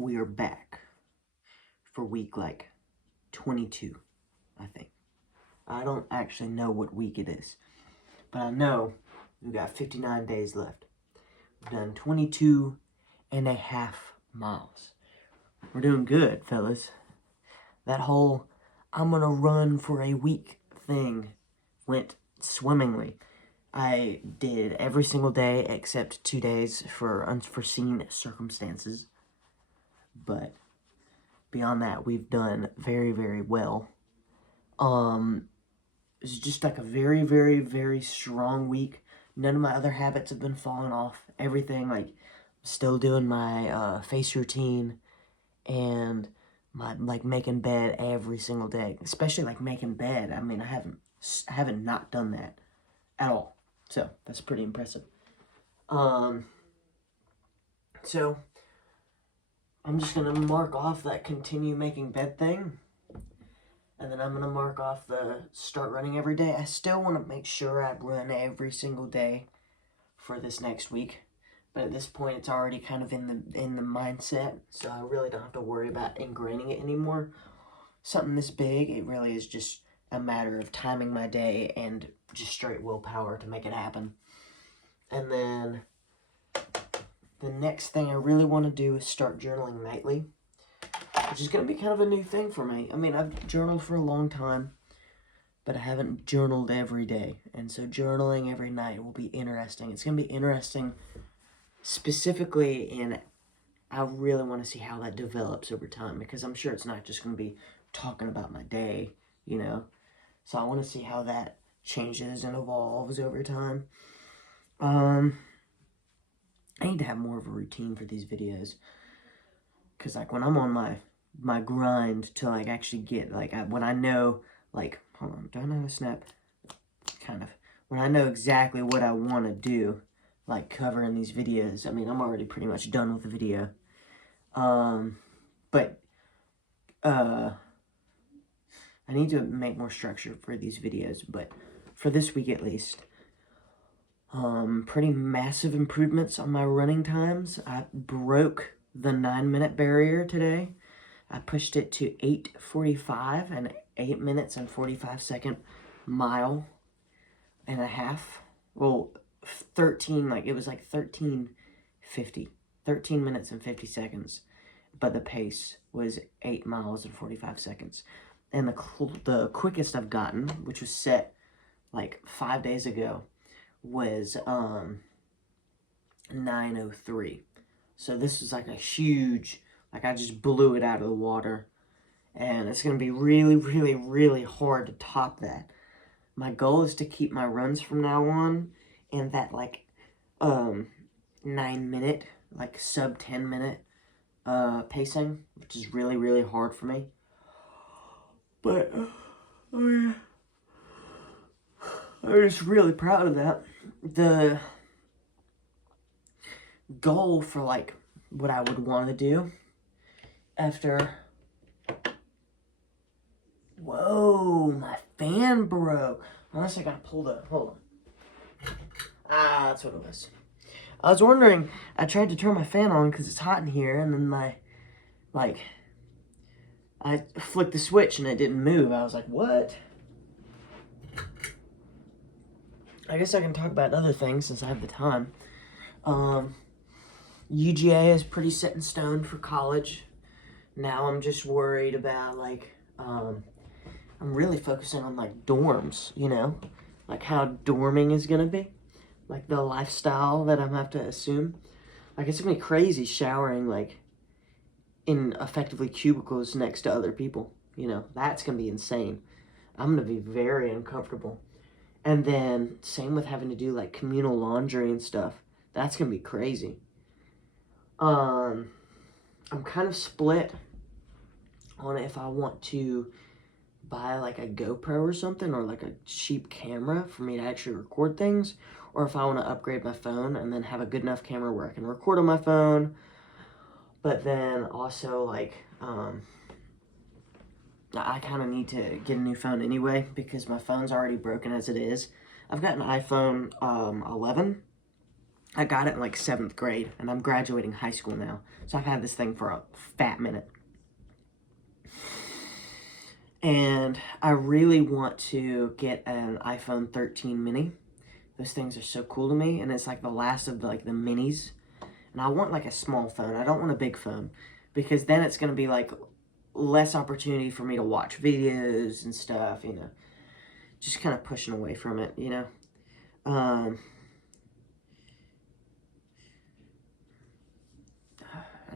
we are back for week like 22, I think. I don't actually know what week it is, but I know we've got 59 days left. We've done 22 and a half miles. We're doing good, fellas. That whole I'm gonna run for a week thing went swimmingly. I did every single day except 2 days for unforeseen circumstances. But beyond that, we've done very, very well. It's just like a very, very, very strong week. None of my other habits have been falling off. Everything, like, still doing my face routine and my, like, making bed every single day. Especially, like, making bed. I mean, I haven't not done that at all. So, that's pretty impressive. So, I'm just going to mark off that continue making bed thing. And then I'm going to mark off the start running every day. I still want to make sure I run every single day for this next week. But at this point, it's already kind of in the mindset. So I really don't have to worry about ingraining it anymore. Something this big, it really is just a matter of timing my day and just straight willpower to make it happen. And then the next thing I really want to do is start journaling nightly, which is going to be kind of a new thing for me. I mean, I've journaled for a long time, but I haven't journaled every day. And so journaling every night will be interesting. It's going to be interesting specifically in, I really want to see how that develops over time, because I'm sure it's not just going to be talking about my day, you know. So I want to see how that changes and evolves over time. I need to have more of a routine for these videos, because like when I'm on my grind to like actually get like when I know, like, hold on, do I know how to snap? Kind of. When I know exactly what I want to do, like covering these videos, I mean, I'm already pretty much done with the video. But I need to make more structure for these videos, but for this week at least, pretty massive improvements on my running times. I broke the 9-minute barrier today. I pushed it to 8:45, an 8 minutes and 45-second mile and a half. Well, 13, like it was like 13:50, 13 minutes and 50 seconds. But the pace was 8 miles and 45 seconds. And the quickest I've gotten, which was set like 5 days ago, was 9:03. So this was like a huge, like I just blew it out of the water. And it's going to be really, really, really hard to top that. My goal is to keep my runs from now on in that like 9-minute, like sub 10-minute pacing, which is really, really hard for me. But I'm just really proud of that. The goal for like what I would want to do after, whoa, my fan broke. Unless I gotta pull the, hold on. That's what it was. I was wondering, I tried to turn my fan on because it's hot in here, and then I flicked the switch and it didn't move. I was like, what? I guess I can talk about other things since I have the time. UGA is pretty set in stone for college. Now I'm just worried about, like, I'm really focusing on, like, dorms, you know? Like, how dorming is gonna be. Like, the lifestyle that I'm gonna have to assume. Like, it's gonna be crazy showering, like, in effectively cubicles next to other people. You know, that's gonna be insane. I'm gonna be very uncomfortable. And then, same with having to do, like, communal laundry and stuff. That's gonna be crazy. I'm kind of split on if I want to buy like a GoPro or something, or like a cheap camera for me to actually record things, or if I want to upgrade my phone and then have a good enough camera where I can record on my phone, but then also like I kind of need to get a new phone anyway because my phone's already broken as it is. I've got an iPhone 11, I got it in like 7th grade, and I'm graduating high school now. So I've had this thing for a fat minute. And I really want to get an iPhone 13 mini. Those things are so cool to me, and it's like the last of like the minis. And I want like a small phone. I don't want a big phone, because then it's going to be like less opportunity for me to watch videos and stuff, you know. Just kind of pushing away from it, you know.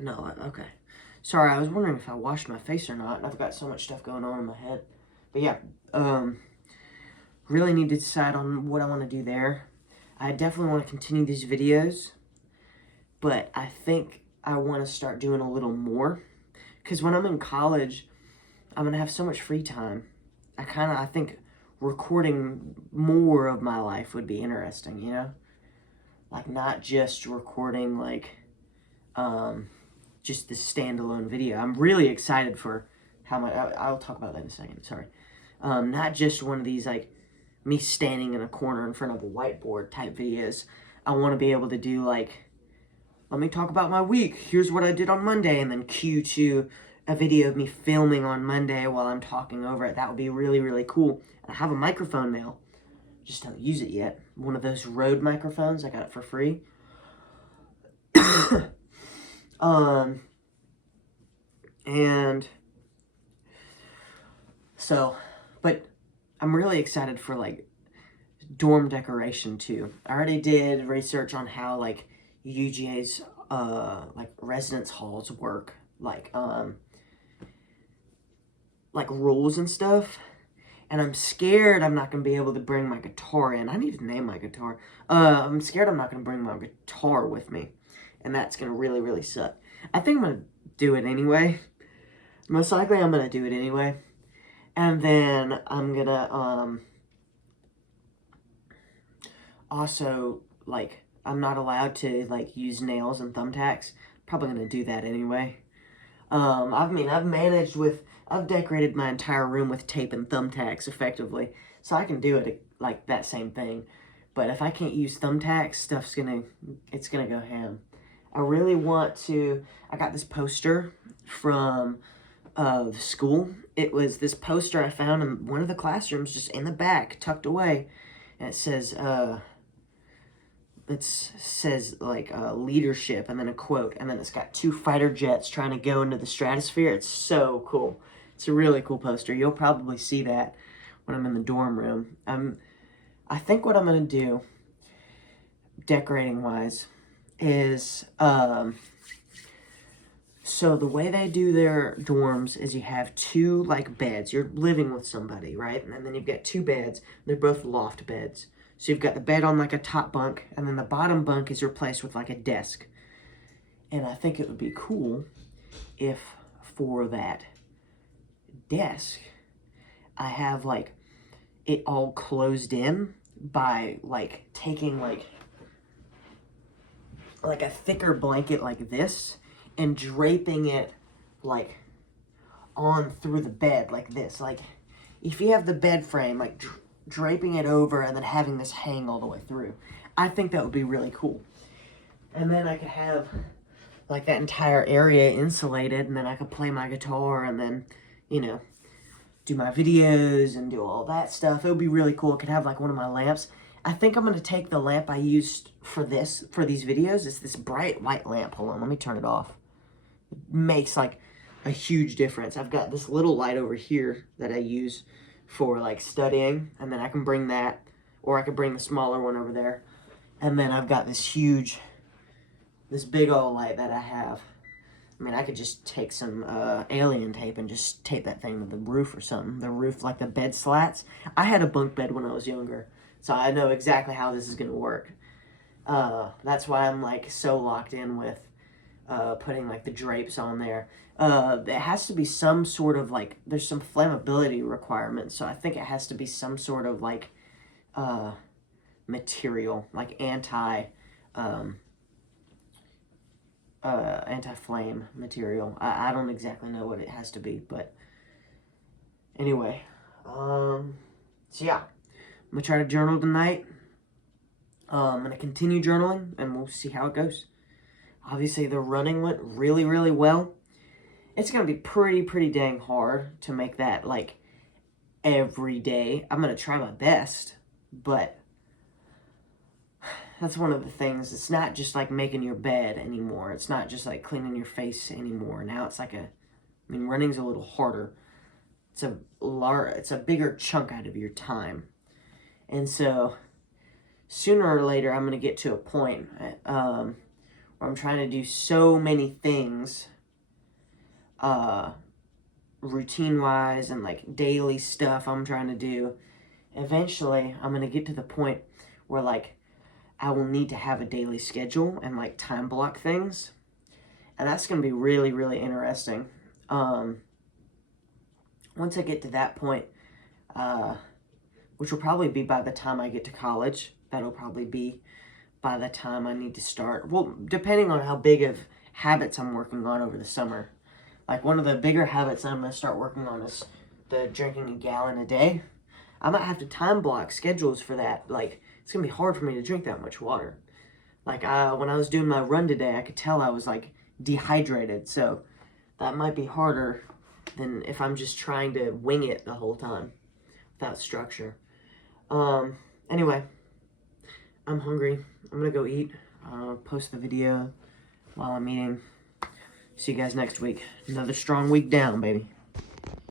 No, okay. Sorry, I was wondering if I washed my face or not. I've got so much stuff going on in my head. But yeah, really need to decide on what I want to do there. I definitely want to continue these videos, but I think I want to start doing a little more. Because when I'm in college, I'm going to have so much free time. I think recording more of my life would be interesting, you know? Like, not just recording, like, just the standalone video. I'm really excited for how much, I'll talk about that in a second, sorry. Not just one of these, like, me standing in a corner in front of a whiteboard type videos. I want to be able to do, like, let me talk about my week. Here's what I did on Monday, and then cue to a video of me filming on Monday while I'm talking over it. That would be really, really cool. And I have a microphone now. Just don't use it yet. One of those Rode microphones. I got it for free. And so, but I'm really excited for, like, dorm decoration, too. I already did research on how, like, UGA's, like, residence halls work. Like rules and stuff. And I'm scared I'm not going to be able to bring my guitar in. I need to name my guitar. I'm scared I'm not going to bring my guitar with me. And that's going to really, really suck. I think I'm going to do it anyway. Most likely I'm going to do it anyway. And then I'm going to, also, like, I'm not allowed to, like, use nails and thumbtacks. Probably going to do that anyway. I've decorated my entire room with tape and thumbtacks effectively, so I can do it like that same thing. But if I can't use thumbtacks, it's gonna go ham. I really want to, I got this poster from the school. It was this poster I found in one of the classrooms, just in the back, tucked away, and it says, leadership, and then a quote, and then it's got 2 fighter jets trying to go into the stratosphere. It's so cool. It's a really cool poster. You'll probably see that when I'm in the dorm room. I think what I'm going to do, decorating wise, is, so the way they do their dorms is you have 2, like, beds. You're living with somebody, right? And then you've got 2 beds. They're both loft beds. So you've got the bed on, like, a top bunk, and then the bottom bunk is replaced with, like, a desk. And I think it would be cool if, for that desk, I have, like, it all closed in by, like, taking, like a thicker blanket like this and draping it, like, on through the bed like this. Like, if you have the bed frame, like, draping it over and then having this hang all the way through. I think that would be really cool. And then I could have, like, that entire area insulated, and then I could play my guitar and then, you know, do my videos and do all that stuff. It would be really cool. It could have, like, one of my lamps. I think I'm going to take the lamp I used for these videos. It's this bright white lamp. Hold on, let me turn it off. It makes, like, a huge difference. I've got this little light over here that I use for, like, studying, and then I can bring that, or I could bring the smaller one over there. And then I've got this big old light that I have. I mean, I could just take some alien tape and just tape that thing to the roof or something. The roof, like the bed slats. I had a bunk bed when I was younger, so I know exactly how this is going to work. That's why I'm, like, so locked in with putting, like, the drapes on there. It has to be some sort of, like, there's some flammability requirements, so I think it has to be some sort of, like, material, like anti-flame material. I don't exactly know what it has to be, but anyway, so yeah, I'm gonna try to journal tonight. I'm gonna continue journaling, and we'll see how it goes. Obviously, the running went really, really well. It's going to be pretty dang hard to make that, like, every day. I'm going to try my best, but that's one of the things. It's not just, like, making your bed anymore. It's not just, like, cleaning your face anymore. Now it's like running's a little harder. It's a bigger chunk out of your time. And so, sooner or later, I'm going to get to a point where I'm trying to do so many things, routine-wise and, like, daily stuff I'm trying to do. Eventually, I'm going to get to the point where, like, I will need to have a daily schedule and, like, time block things. And that's going to be really, really interesting. Once I get to that point, which will probably be by the time I get to college, that'll probably be by the time I need to start. Well, depending on how big of habits I'm working on over the summer. Like, one of the bigger habits I'm going to start working on is the drinking a gallon a day. I might have to time block schedules for that. Like, it's going to be hard for me to drink that much water. Like, when I was doing my run today, I could tell I was, like, dehydrated. So, that might be harder than if I'm just trying to wing it the whole time without structure. Anyway, I'm hungry. I'm going to go eat. Post the video while I'm eating. See you guys next week. Another strong week down, baby.